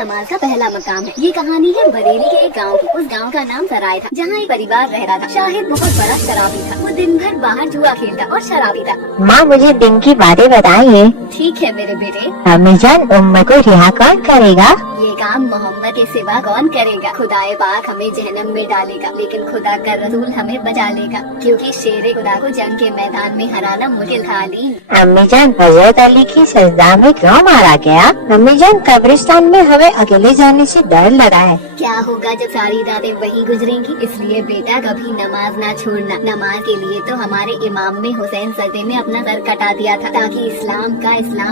नमाज का पहला मकाम है। ये कहानी है बरेली के एक गांव की। उस गांव का नाम सराय था, जहाँ एक परिवार रह रहा था। शाहिद बहुत बड़ा शराबी था। वो दिन भर बाहर जुआ खेलता और शराबी था। माँ मुझे दिन की बातें बताइए। ठीक है मेरे बेटे। अम्मीजान उम्म को रिहा कौन करेगा? ये काम मोहम्मद के सिवा कौन करेगा? खुदाए पाक हमें जहन्नम में डालेगा, लेकिन खुदा का रसूल हमें बचा लेगा, क्योंकि शेरे खुदा को जंग के मैदान में हराना मुश्किल था। अम्मीजान हजरत अली की सजदा में क्यों मारा गया? अम्मीजान कब्रिस्तान में हमें अकेले जाने से डर लगा है। क्या होगा जब सारी रातें वहीं गुजरेंगी? इसलिए बेटा कभी नमाज ना छोड़ना। नमाज के लिए तो हमारे इमाम में हुसैन सजदे में अपना सर कटा दिया था, ताकि इस्लाम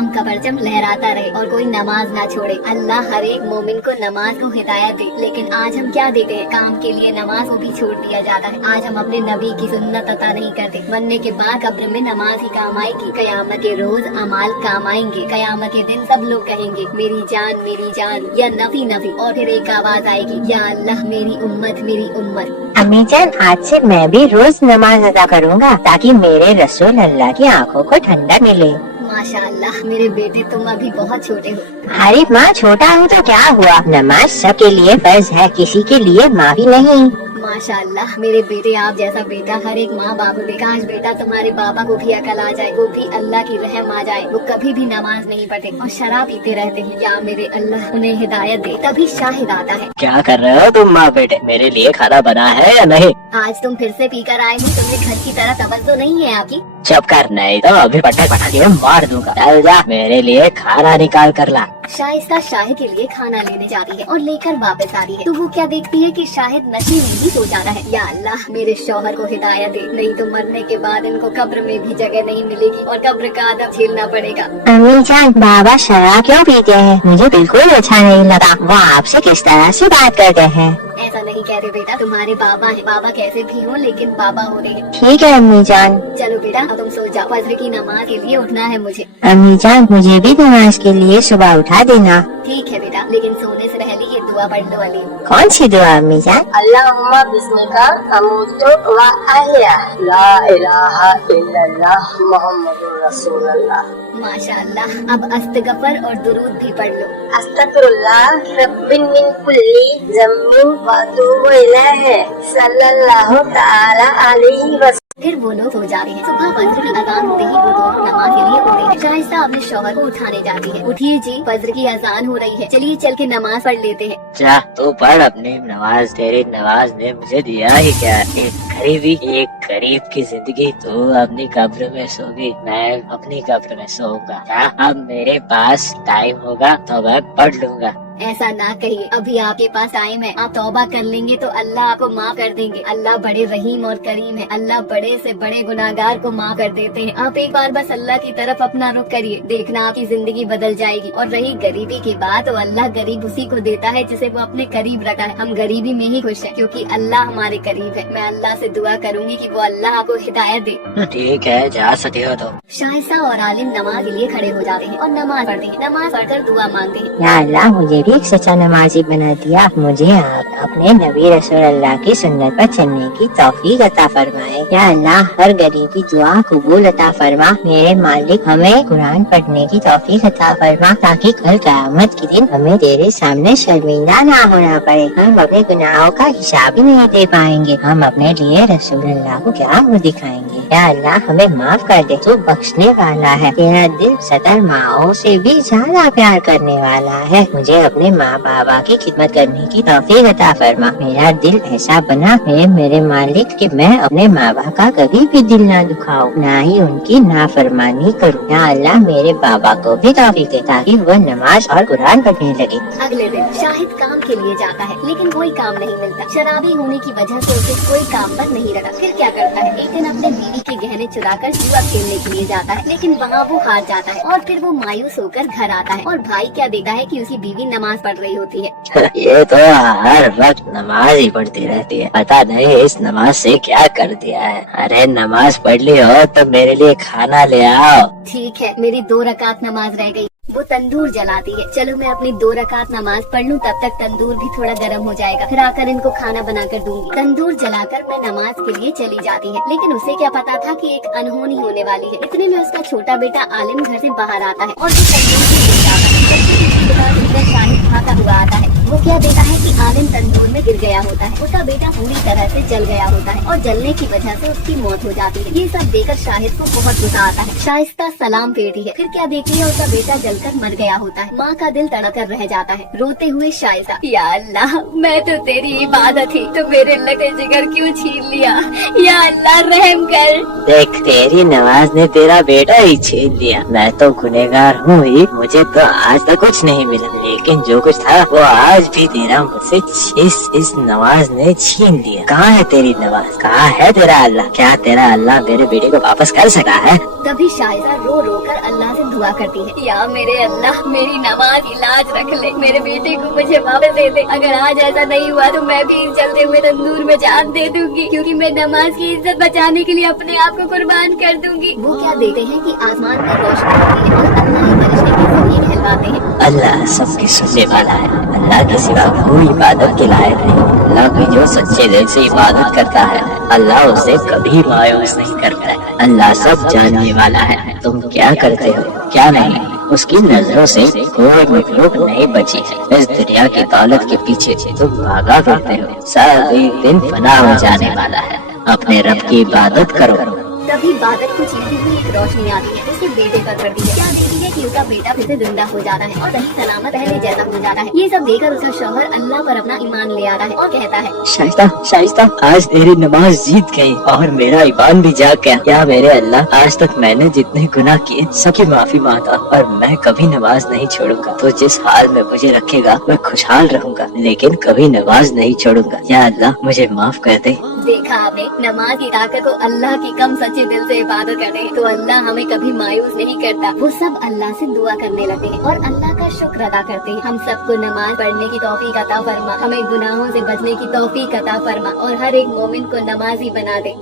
का परचम लहराता रहे और कोई नमाज ना छोड़े। अल्लाह हर एक मोमिन को नमाज को हिदायत दे। लेकिन आज हम क्या देते हैं? काम के लिए नमाज को भी छोड़ दिया जाता है। आज हम अपने नबी की सुन्नत अता नहीं करते। मरने के बाद कब्र में नमाज ही काम आएगी। कयामत के रोज अमाल काम आएंगे। कयामत के दिन सब लोग कहेंगे मेरी जान या नफी नफी, और फिर एक आवाज आएगी, या अल्लाह मेरी उम्मत मेरी उम्मत। अम्मीजान आज से मैं भी रोज नमाज अदा करूँगा, ताकि मेरे रसूल अल्लाह की आंखों को ठंडक मिले। माशाअल्लाह मेरे बेटे, तुम अभी बहुत छोटे हो। अरे माँ छोटा हूँ तो क्या हुआ? नमाज सबके लिए फर्ज है, किसी के लिए माफी नहीं। माशाअल्लाह मेरे बेटे, आप जैसा बेटा हर एक माँ बाप को। काश बेटा तुम्हारे बाबा को भी अकल आ जाए, वो भी अल्लाह की रहम आ जाए। वो कभी भी नमाज नहीं पढ़ते और शराब पीते रहते हैं। या मेरे अल्लाह उन्हें हिदायत दे। तभी शाहिद आता है। क्या कर रहे हो तुम माँ बेटे? मेरे लिए खाना बना है या नहीं? आज तुम फिर से पीकर आए हो। तुमने घर की तरह तवज्जो नहीं है आपकी। चुप कर, नहीं तो अभी पटक पटक के मार दूंगा। चल जा, मेरे लिए खाना निकाल कर ला। शाइस्ता शाहिद के लिए खाना लेने जाती है और लेकर वापस आ रही है, तो वो क्या देखती है कि शाहिद नशे में ही सो जा रहा है। या अल्लाह मेरे शौहर को हिदायत दे, नहीं तो मरने के बाद इनको कब्र में भी जगह नहीं मिलेगी और कब्र का अदब झेलना पड़ेगा। अम्मीजान बाबा शराब क्यों पीते हैं? मुझे बिल्कुल अच्छा नहीं लगा। वो आपसे किस तरह से बात करते हैं? ऐसा नहीं कहते बेटा, तुम्हारे बाबा हैं। बाबा कैसे भी हो, लेकिन बाबा हो रहे हैं। ठीक है अम्मीजान। चलो बेटा अब तुम सो जाओ, फजर की नमाज के लिए उठना है मुझे। अम्मीजान मुझे भी नमाज के लिए सुबह उठा देना। ठीक है बेटा, लेकिन सोने से पहले ये दुआ पढ़ लो अली। कौन सी दुआ अम्मीजान? अल्लाहुम्मा बिस्मिका अमूतु व अहया ला इलाहा इल्लल्लाह मुहम्मदुर रसूलुल्लाह। माशाअल्लाह, अब अस्तगफर और दुरूद भी पढ़ लो। अस्तगफिरुल्लाह रब्बिन मिन कुल्ली ज़म्बिन व अतूबु इलैहि सल्लल्लाहु तआला अलैहि वसल्लम। फिर वो लोग सो जाते हैं। सुबह फजर की अजान होते ही वो दोनों नमाज के लिए उठते हैं। शाइस्ता अपने शौहर को उठाने जाती है। उठिए जी, फजर की अजान हो रही है, चलिए चल के नमाज पढ़ लेते हैं। जा तू पढ़ अपनी नमाज। तेरी नमाज ने मुझे दिया ही क्या? एक गरीब की जिंदगी। तू अपनी कब्र में सोगी, मैं अपनी कब्र में सोऊंगा। क्या अब मेरे पास टाइम होगा तो मैं पढ़ लूंगा। ऐसा ना कहिए, अभी आपके पास टाइम है। आप तौबा कर लेंगे तो अल्लाह आपको माफ कर देंगे। अल्लाह बड़े रहीम और करीम है। अल्लाह बड़े से बड़े गुनाहगार को माफ कर देते हैं। आप एक बार बस अल्लाह की तरफ अपना रुख करिए, देखना आपकी जिंदगी बदल जाएगी। और रही गरीबी की बात, तो अल्लाह गरीब उसी को देता है जिसे वो अपने करीब रखा है। हम गरीबी में ही खुश हैं, क्योंकि अल्लाह हमारे करीब है। मैं अल्लाह से दुआ करूंगी कि वो अल्लाह आपको हिदायत दे। ठीक है, जा सकते हो तो। शाइस्ता और आलिम नमाज के लिए खड़े हो जाते हैं और नमाज पढ़ते हैं। नमाज पढ़कर दुआ मांगते हैं। या अल्लाह मुझे भी एक सच्चा नमाजी बना दिया। मुझे आप अपने नबी रसूल अल्लाह की सुन्नत पर चलने की तौफीक अता फरमाए। या अल्लाह हर गरीब की दुआ कबूल अता फरमा। मेरे मालिक हमें कुरान पढ़ने की तौफीक अता फरमा, ताकि कल क़यामत के दिन हमें तेरे सामने शर्मिंदा ना होना पड़े। हम अपने गुनाहों का हिसाब ही नहीं दे पाएंगे। हम अपने लिए रसूल अल्लाह को क्या मुँह दिखाएंगे? या अल्लाह हमें माफ कर दे, तू बख्शने वाला है। तेरा दिल सतर माओ से भी ज्यादा प्यार करने वाला है। मुझे अपने माँ बाबा की खिदमत करने की तौफीक अता फरमा। मेरा दिल ऐसा बना है मेरे मालिक कि मैं अपने माँ बाप का कभी भी दिल ना दुखाऊं, ना ही उनकी नाफरमानी करूँ। या अल्लाह मेरे बाबा को भी तौफीक दे, ताकि वह नमाज और कुरान पढ़ने लगे। अगले दिन शाहिद काम के लिए जाता है, लेकिन कोई काम नहीं मिलता। शराबी होने की वजह से उसे कोई काम पर नहीं रखा। फिर क्या करता है, एक दिन अपने बीवी के गहने चुराकर जुआ खेलने के लिए जाता है, लेकिन वहाँ वो हार जाता है और फिर वो मायूस होकर घर आता है। और भाई क्या देखता है कि उसकी बीवी नमाज पढ़ रही होती है। ये तो हर वक्त नमाज ही पढ़ती रहती है, पता नहीं इस नमाज से क्या कर दिया है। अरे नमाज पढ़ ली हो तो मेरे लिए खाना ले आओ। ठीक है, मेरी 2 रकात नमाज रह गई। वो तंदूर जलाती है। चलो मैं अपनी 2 रकात नमाज पढ़ लूँ, तब तक तंदूर भी थोड़ा गर्म हो जाएगा। फिर आकर इनको खाना बनाकर दूंगी। तंदूर जलाकर मैं नमाज के लिए चली जाती है, लेकिन उसे क्या पता था कि एक अनहोनी होने वाली है। इतने में उसका छोटा बेटा आलिम घर से बाहर आता है और वो तंदूर से गिर जाता है। शाहिद भागा हुआ वो क्या देता है कि आलिम तंदूर में गिर गया होता है, उसका बेटा पूरी तरह से जल गया होता है और जलने की वजह से उसकी मौत हो जाती है। ये सब देखकर शाहिद को बहुत गुस्सा आता है। शाइस्ता सलाम फेरती है, फिर क्या देखती है उसका बेटा जलकर मर गया होता है। माँ का दिल तड़प कर रह जाता है। रोते हुए शाइस्ता, या अल्लाह मैं तो तेरी इबादत थी, तो मेरे लटे जिगर क्यों छीन लिया, या अल्लाह रहम कर। देख तेरी नमाज ने तेरा बेटा ही छीन लिया। मैं तो गुनहगार हूँ ही, मुझे तो आज तक कुछ नहीं मिला, लेकिन जो कुछ था वो आज भी तेरा मुझसे इस नमाज ने छीन लिया। कहाँ है तेरी नमाज, कहाँ है तेरा अल्लाह? क्या तेरा अल्लाह मेरे बेटे को वापस कर सका है? तभी शाइस्ता रो रो कर अल्लाह से दुआ करती है, या मेरे अल्लाह मेरी नमाज की लाज रख ले, मेरे बेटे को मुझे वापस दे दे। अगर आज ऐसा नहीं हुआ तो मैं भी जलते हुए तंदूर में जान दे दूंगी, क्योंकि मैं नमाज की इज्जत बचाने के लिए अपने आप को कुर्बान कर दूंगी। वो क्या देखते हैं कि आसमान में रोशनी होती है और अल्लाह ही फरिश्ते के जरिए कहलाते हैं। अल्लाह सबकी सुनने वाला है, अल्लाह के सिवा कोई इबादत के लायक नहीं। अल्लाह की जो सच्चे दिल से इबादत करता है अल्लाह उसे कभी मायूस नहीं करता है। अल्लाह सब जानने वाला है, तुम क्या करते हो क्या नहीं, उसकी नजरों से कोई मखलूक नहीं बची है। इस दुनिया की दौलत के पीछे तुम भागा करते हो, सब एक दिन फना हो जाने वाला है। अपने रब की इबादत करो। तभी बादल को छीनती हुई एक रोशनी आती है, उसके बेटे पर पड़ती है। क्या देखती है कि उसका बेटा फिर से जिंदा हो जाता है और सही सलामत पहले जैसा हो जाता है। ये सब देखकर उसका शौहर अल्लाह पर अपना ईमान ले आता है और कहता है, शाइस्ता आज तेरी नमाज जीत गई और मेरा ईमान भी जाग गया। क्या मेरे अल्लाह, आज तक मैंने जितने गुनाह किए सबकी माफी मांगता और मैं कभी नमाज नहीं छोड़ूंगा। तो जिस हाल में मुझे रखेगा मैं खुशहाल रहूंगा, लेकिन कभी नमाज नहीं छोड़ूंगा। या अल्लाह मुझे माफ कर दे। देखा आपने, नमाज की ताकत को अल्लाह की कम सच्चे दिल से इबादत करते हैं तो अल्लाह हमें कभी मायूस नहीं करता। वो सब अल्लाह से दुआ करने लगते हैं और अल्लाह का शुक्र अदा करते हैं। हम सबको नमाज पढ़ने की तौफीक अता फरमा, हमें गुनाहों से बचने की तौफीक अता फरमा और हर एक मोमिन को नमाजी बना दे।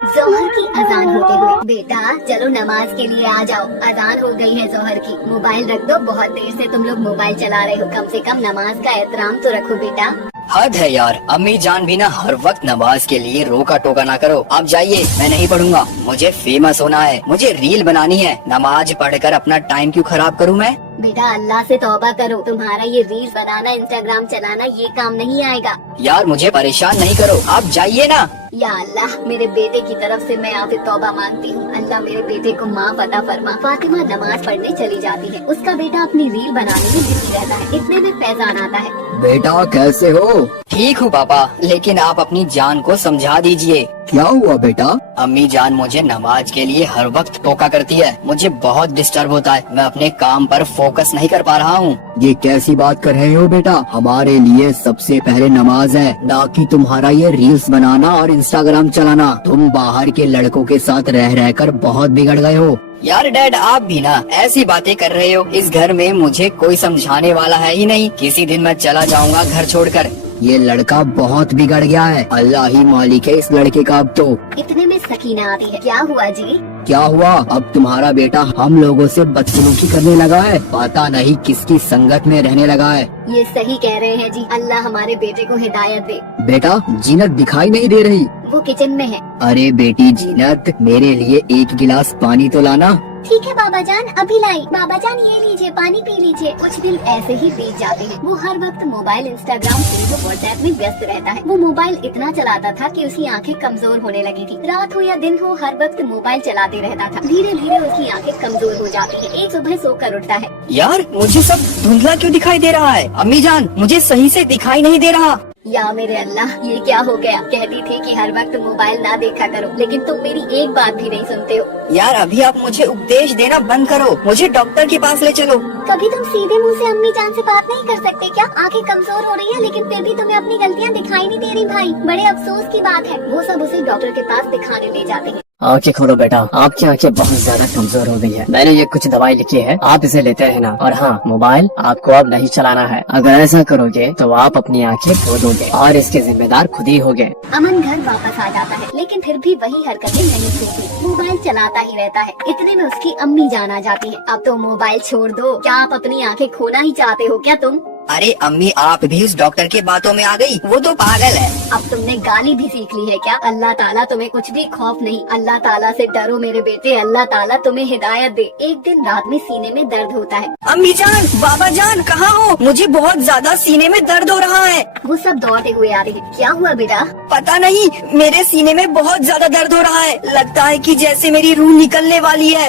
जोहर की अजान होते हुए, बेटा चलो नमाज के लिए आ जाओ, अजान हो गई है जोहर की। मोबाइल रख दो, बहुत देर से तुम लोग मोबाइल चला रहे हो, कम से कम नमाज का एहतराम तो रखो बेटा। हद है यार, अम्मी जान भी ना हर वक्त नमाज के लिए रोका टोका ना करो। आप जाइए, मैं नहीं पढ़ूंगा, मुझे फेमस होना है, मुझे रील बनानी है। नमाज पढ़कर अपना टाइम क्यों खराब करूं मैं? बेटा अल्लाह से तौबा करो, तुम्हारा ये रील्स बनाना इंस्टाग्राम चलाना ये काम नहीं आएगा। यार मुझे परेशान नहीं करो, आप जाइए ना। या अल्लाह मेरे बेटे की तरफ से मैं आपसे तौबा मांगती हूँ, अल्लाह मेरे बेटे को माफ अता फरमा। फातिमा नमाज पढ़ने चली जाती है, उसका बेटा अपनी रील बनाने में बिजी रहता है। इतने में फैजान आता है। बेटा कैसे हो? ठीक हूँ पापा, लेकिन आप अपनी जान को समझा दीजिए। क्या हुआ बेटा? अम्मी जान मुझे नमाज के लिए हर वक्त टोका करती है, मुझे बहुत डिस्टर्ब होता है, मैं अपने काम पर फोकस नहीं कर पा रहा हूँ। ये कैसी बात कर रहे हो बेटा? हमारे लिए सबसे पहले नमाज है, ना कि तुम्हारा ये रील्स बनाना और इंस्टाग्राम चलाना। तुम बाहर के लड़कों के साथ रह रहकर बहुत बिगड़ गए हो। यार डैड आप भी ना ऐसी बातें कर रहे हो, इस घर में मुझे कोई समझाने वाला है ही नहीं। किसी दिन मैं चला जाऊंगा घर छोड़कर। ये लड़का बहुत बिगड़ गया है, अल्लाह ही मालिक है इस लड़के का। अब तो इतने में सकीना आती है। क्या हुआ जी? क्या हुआ? अब तुम्हारा बेटा हम लोगों से बदसलूकी करने लगा है, पता नहीं किसकी संगत में रहने लगा है। ये सही कह रहे हैं जी, अल्लाह हमारे बेटे को हिदायत दे। बेटा जीनत दिखाई नहीं दे रही? वो किचन में है। अरे बेटी जीनत, मेरे लिए एक गिलास पानी तो लाना। ठीक है बाबा जान, अभी लाई। बाबा जान ये लीजिए, पानी पी लीजिए। कुछ दिन ऐसे ही बीत जाते हैं। वो हर वक्त मोबाइल, इंस्टाग्राम, फेसबुक, व्हाट्सएप में व्यस्त रहता है। वो मोबाइल इतना चलाता था कि उसकी आंखें कमजोर होने लगी थी। रात हो या दिन हो हर वक्त मोबाइल चलाते रहता था। धीरे धीरे उसकी आंखें कमजोर हो जाती है। एक सुबह सोकर उठता है। यार मुझे सब धुंधला क्यों दिखाई दे रहा है? अम्मी जान मुझे सही से दिखाई नहीं दे रहा। या मेरे अल्लाह ये क्या हो गया? कहती थी कि हर वक्त मोबाइल ना देखा करो, लेकिन तुम मेरी एक बात भी नहीं सुनते हो। यार अभी आप मुझे उपदेश देना बंद करो, मुझे डॉक्टर के पास ले चलो। कभी तुम सीधे मुंह से अम्मी जान से बात नहीं कर सकते क्या? आंखें कमजोर हो रही है लेकिन फिर भी तुम्हें अपनी गलतियाँ दिखाई नहीं दे रही भाई, बड़े अफसोस की बात है। वो सब उसे डॉक्टर के पास दिखाने ले जाते हैं। आंखें खोलो बेटा, आपकी आंखें बहुत ज्यादा कमजोर हो गई है। मैंने ये कुछ दवाई लिखी है, आप इसे लेते रहना। और हाँ, मोबाइल आपको अब नहीं चलाना है। अगर ऐसा करोगे तो आप अपनी आंखें खो दोगे और इसके जिम्मेदार खुद ही होगे। अमन घर वापस आ जाता है, लेकिन फिर भी वही हरकतें नहीं छूटती। मोबाइल चलाता ही रहता है। इतने में उसकी अम्मी जान आ जाती है। अब तो मोबाइल छोड़ दो, क्या आप अपनी आंखें खोना ही चाहते हो क्या तुम? अरे अम्मी, आप भी उस डॉक्टर की बातों में आ गई? वो तो पागल है। अब तुमने गाली भी सीख ली है क्या? अल्लाह ताला तुम्हें कुछ भी खौफ नहीं। अल्लाह ताला से डरो मेरे बेटे, अल्लाह ताला तुम्हें हिदायत दे। एक दिन रात में सीने में दर्द होता है। अम्मी जान, बाबा जान, कहाँ हो? मुझे बहुत ज्यादा सीने में दर्द हो रहा है। वो सब दौड़ते हुए आ रहे हैं। क्या हुआ बेटा? पता नहीं, मेरे सीने में बहुत ज्यादा दर्द हो रहा है। लगता है कि जैसे मेरी रूह निकलने वाली है।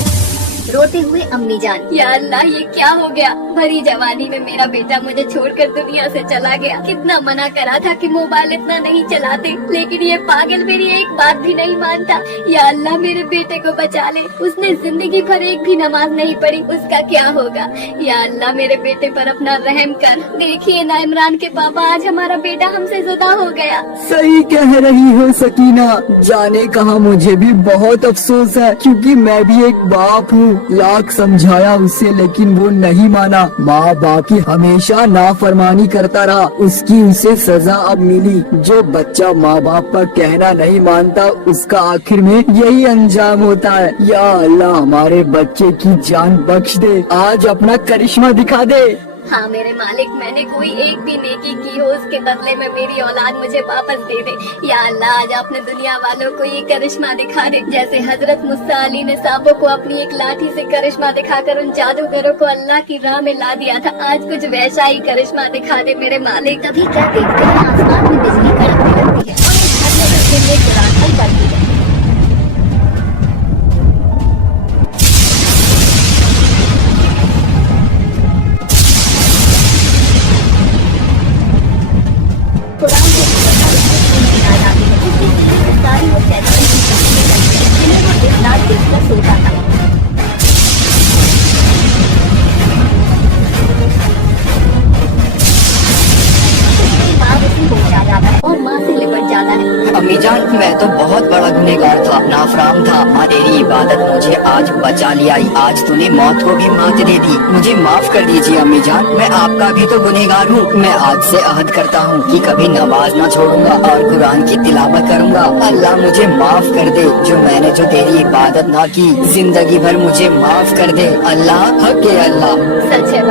रोते हुए अम्मी जान, या अल्लाह ये क्या हो गया? भरी जवानी में मेरा बेटा मुझे छोड़कर दुनिया से चला गया। कितना मना करा था कि मोबाइल इतना नहीं चलाते, लेकिन ये पागल मेरी एक बात भी नहीं मानता। या अल्लाह मेरे बेटे को बचा ले। उसने जिंदगी भर एक भी नमाज नहीं पढ़ी, उसका क्या होगा? या अल्लाह मेरे बेटे पर अपना रहम कर। देखिए ना इमरान के पापा, आज हमारा बेटा हमसे जुदा हो गया। सही कह रही हो सकीना, जाने कहाँ मुझे भी बहुत अफसोस है, क्योंकि मैं भी एक बाप हूँ। लाख समझाया उसे लेकिन वो नहीं माना। माँ बाप की हमेशा नाफरमानी करता रहा, उसकी उसे सजा अब मिली। जो बच्चा माँ बाप का कहना नहीं मानता, उसका आखिर में यही अंजाम होता है। या अल्लाह हमारे बच्चे की जान बख्श दे, आज अपना करिश्मा दिखा दे। हाँ मेरे मालिक, मैंने कोई एक भी नेकी की हो, उसके बदले में मेरी औलाद मुझे वापस दे दे। या अल्लाह आज अपने दुनिया वालों को ये करिश्मा दिखा दे, जैसे हजरत मूसा अली ने सांपों को अपनी एक लाठी से करिश्मा दिखाकर उन जादूगरों को अल्लाह की राह में ला दिया था। आज कुछ वैसा ही करिश्मा दिखा दे मेरे मालिक। तभी क्या देखते हैं, आसमान में बिजली कड़कने लगती है और घर में बच्चे में कुरान हल करती है। कुरान के सारी वो शैतान की शक्तियां करती है, जिन्हें वो दिन रात देखकर सोता था। माँ उसी को उठा जाता है और माँ से लिपट जाता है। अम्मी जान, मैं तो बहुत बड़ा गुनहगार था, नाफराम था। माँ तेरी इबादत मुझे आज बचा लिया। आज तूने मौत को भी मात दे दी। मुझे माफ कर दीजिए अम्मी जान, मैं आपका भी तो गुनहगार हूँ। मैं आज से अहद करता हूँ कि कभी नमाज ना छोड़ूंगा और कुरान की तिलावत करूँगा। अल्लाह मुझे माफ कर दे, जो मैंने जो तेरी इबादत ना की, जिंदगी भर मुझे माफ कर दे। अल्लाह हक है अल्लाह। सच है